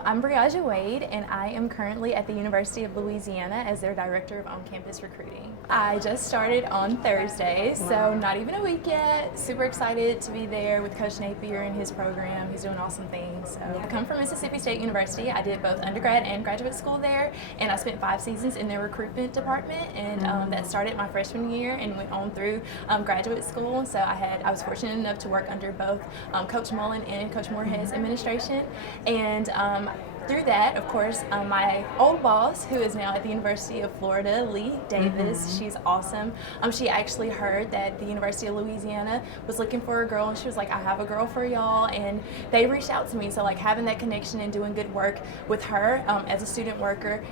I'm Briazja Wade, and I am currently at the University of Louisiana as their Director of On-Campus Recruiting. I just started on Thursday, so not even a week yet. Super excited to be there with Coach Napier and his program. He's doing awesome things. So I come from Mississippi State University. I did both undergrad and graduate school there, and I spent 5 seasons in their recruitment department, and that started my freshman year and went on through graduate school. So I was fortunate enough to work under both Coach Mullen and Coach Moorhead's administration, and through that, of course, my old boss, who is now at the University of Florida, Lee Davis, she's awesome. She actually heard that the University of Louisiana was looking for a girl, and she was like, I have a girl for y'all, and they reached out to me. So like having that connection and doing good work with her as a student worker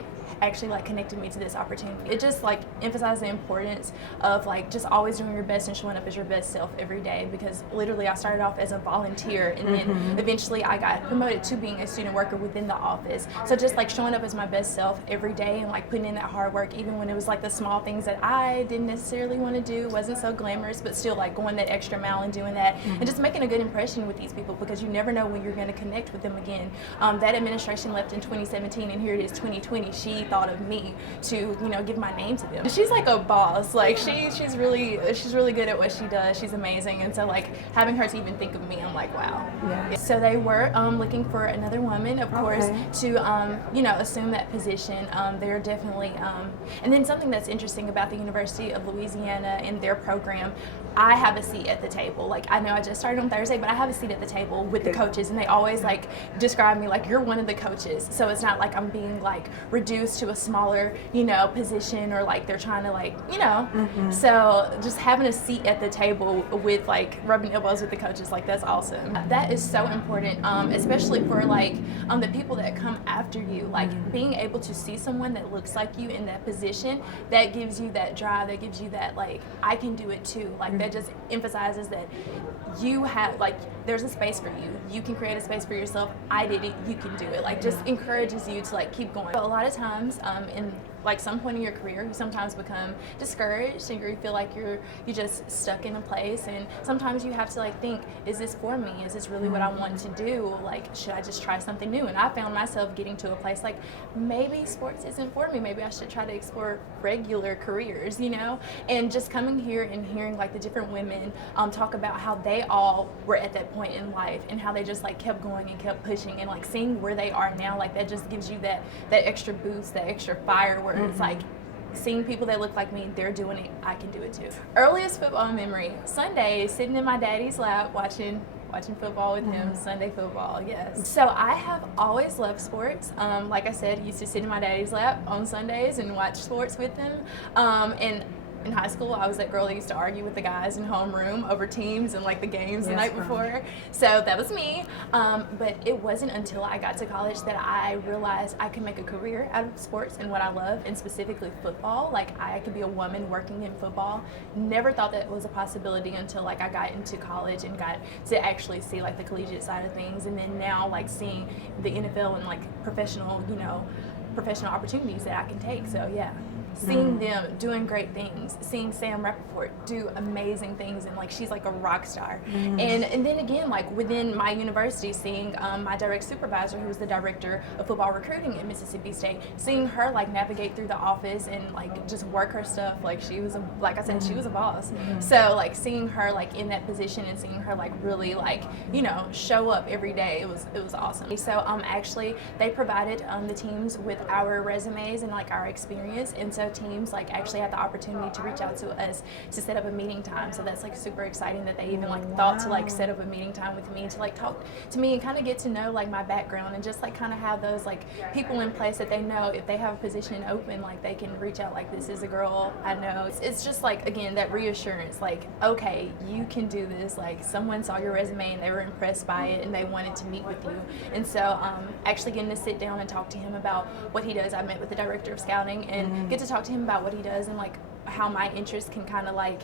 actually like connected me to this opportunity. It just like emphasized the importance of like just always doing your best and showing up as your best self every day, because literally I started off as a volunteer, and then eventually I got promoted to being a student worker within the office. So just like showing up as my best self every day and like putting in that hard work, even when it was like the small things that I didn't necessarily want to do, wasn't so glamorous, but still like going that extra mile and doing that and just making a good impression with these people, because you never know when you're going to connect with them again. That administration left in 2017, and here it is 2020. She thought of me to give my name to them. She's like a boss. Like she's really good at what she does. She's amazing, and so like having her to even think of me, I'm like, wow. Yeah. So they were looking for another woman, of course, to assume that position. They're definitely and then something that's interesting about the University of Louisiana and their program, I have a seat at the table. Like I know I just started on Thursday, but I have a seat at the table with the coaches, and they always like describe me like, you're one of the coaches. So it's not like I'm being like reduced to a smaller position, or like they're trying to like so just having a seat at the table with like rubbing elbows with the coaches, like that's awesome. That is so important, especially for like the people that come after you. Like being able to see someone that looks like you in that position, that gives you that drive, that gives you that like, I can do it too. Like that just emphasizes that you have like, there's a space for you. You can create a space for yourself. I did it, you can do it. Like just encourages you to like keep going. But a lot of times in like some point in your career, you sometimes become discouraged, and you feel like you're just stuck in a place, and sometimes you have to like think, is this for me? Is this really what I want to do? Like, should I just try something new? And I found myself getting to a place like, maybe sports isn't for me. Maybe I should try to explore regular careers, and just coming here and hearing like the different women talk about how they all were at that point in life, and how they just like kept going and kept pushing, and like seeing where they are now, like that just gives you that extra boost, that extra fire, where it's like seeing people that look like me, they're doing it, I can do it too. Earliest football memory, Sunday, sitting in my daddy's lap watching football with him, Sunday football, yes. So I have always loved sports. Like I said, used to sit in my daddy's lap on Sundays and watch sports with him. And in high school, I was that girl that used to argue with the guys in homeroom over teams and like the games the night before. So that was me. But it wasn't until I got to college that I realized I could make a career out of sports and what I love, and specifically football. Like I could be a woman working in football. Never thought that was a possibility until like I got into college and got to actually see like the collegiate side of things, and then now like seeing the NFL and like professional opportunities that I can take. So yeah. Seeing them doing great things, seeing Sam Rappaport do amazing things, and like she's like a rock star. And then again, like within my university, seeing my direct supervisor, who was the director of football recruiting at Mississippi State, seeing her like navigate through the office and like just work her stuff, like she was like I said, she was a boss. So like seeing her like in that position and seeing her like really like show up every day, it was awesome. So actually they provided the teams with our resumes and like our experience, and so teams like actually had the opportunity to reach out to us to set up a meeting time. So that's like super exciting that they even like thought to like set up a meeting time with me to like talk to me and kind of get to know like my background, and just like kind of have those like people in place that they know if they have a position open, like they can reach out like, this is a girl I know. It's just like, again, that reassurance, like, okay, you can do this. Like someone saw your resume and they were impressed by it and they wanted to meet with you. And so actually getting to sit down and talk to him about what he does. I met with the director of scouting and get to talk to him about what he does, and like how my interests can kind of like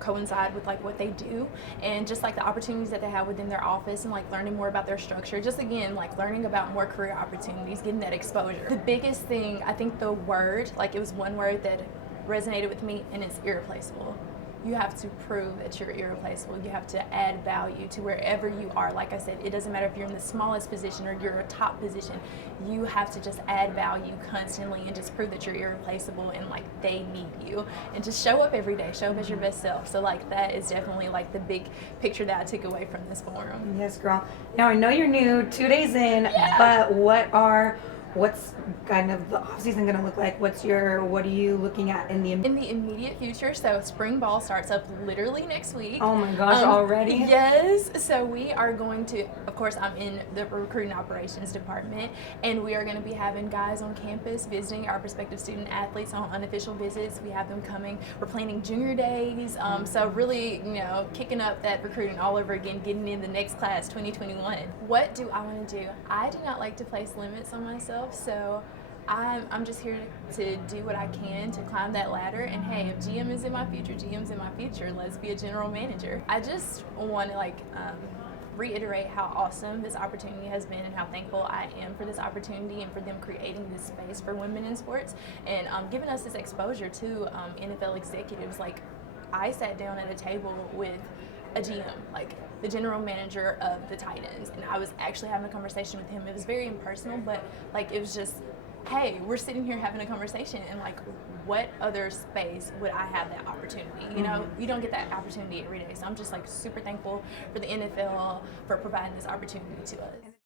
coincide with like what they do, and just like the opportunities that they have within their office, and like learning more about their structure, just again like learning about more career opportunities, getting that exposure. The biggest thing, I think, the word, like it was one word that resonated with me, and it's irreplaceable. you have to prove that you're irreplaceable. You have to add value to wherever you are. Like I said, it doesn't matter if you're in the smallest position or you're a top position. You have to just add value constantly and just prove that you're irreplaceable and like they need you. And just show up every day, show up as your best self. So like that is definitely like the big picture that I took away from this forum. Yes, girl. Now I know you're new, 2 days in, but what's kind of the off season going to look like? What are you looking at in the immediate future? So spring ball starts up literally next week. Oh my gosh, already? Yes. So we are going to, of course, I'm in the recruiting operations department, and we are going to be having guys on campus visiting our prospective student athletes on unofficial visits. We have them coming. We're planning junior days. So really, kicking up that recruiting all over again, getting in the next class, 2021. What do I want to do? I do not like to place limits on myself. So I'm just here to do what I can to climb that ladder, and hey, if GM is in my future, GM's in my future. Let's be a general manager. I just want to reiterate how awesome this opportunity has been and how thankful I am for this opportunity and for them creating this space for women in sports and giving us this exposure to NFL executives. Like, I sat down at a table with a GM, like the general manager of the Titans, and I was actually having a conversation with him. It was very impersonal, but like it was just, hey, we're sitting here having a conversation, and like, what other space would I have that opportunity? You don't get that opportunity every day. So I'm just like super thankful for the NFL for providing this opportunity to us.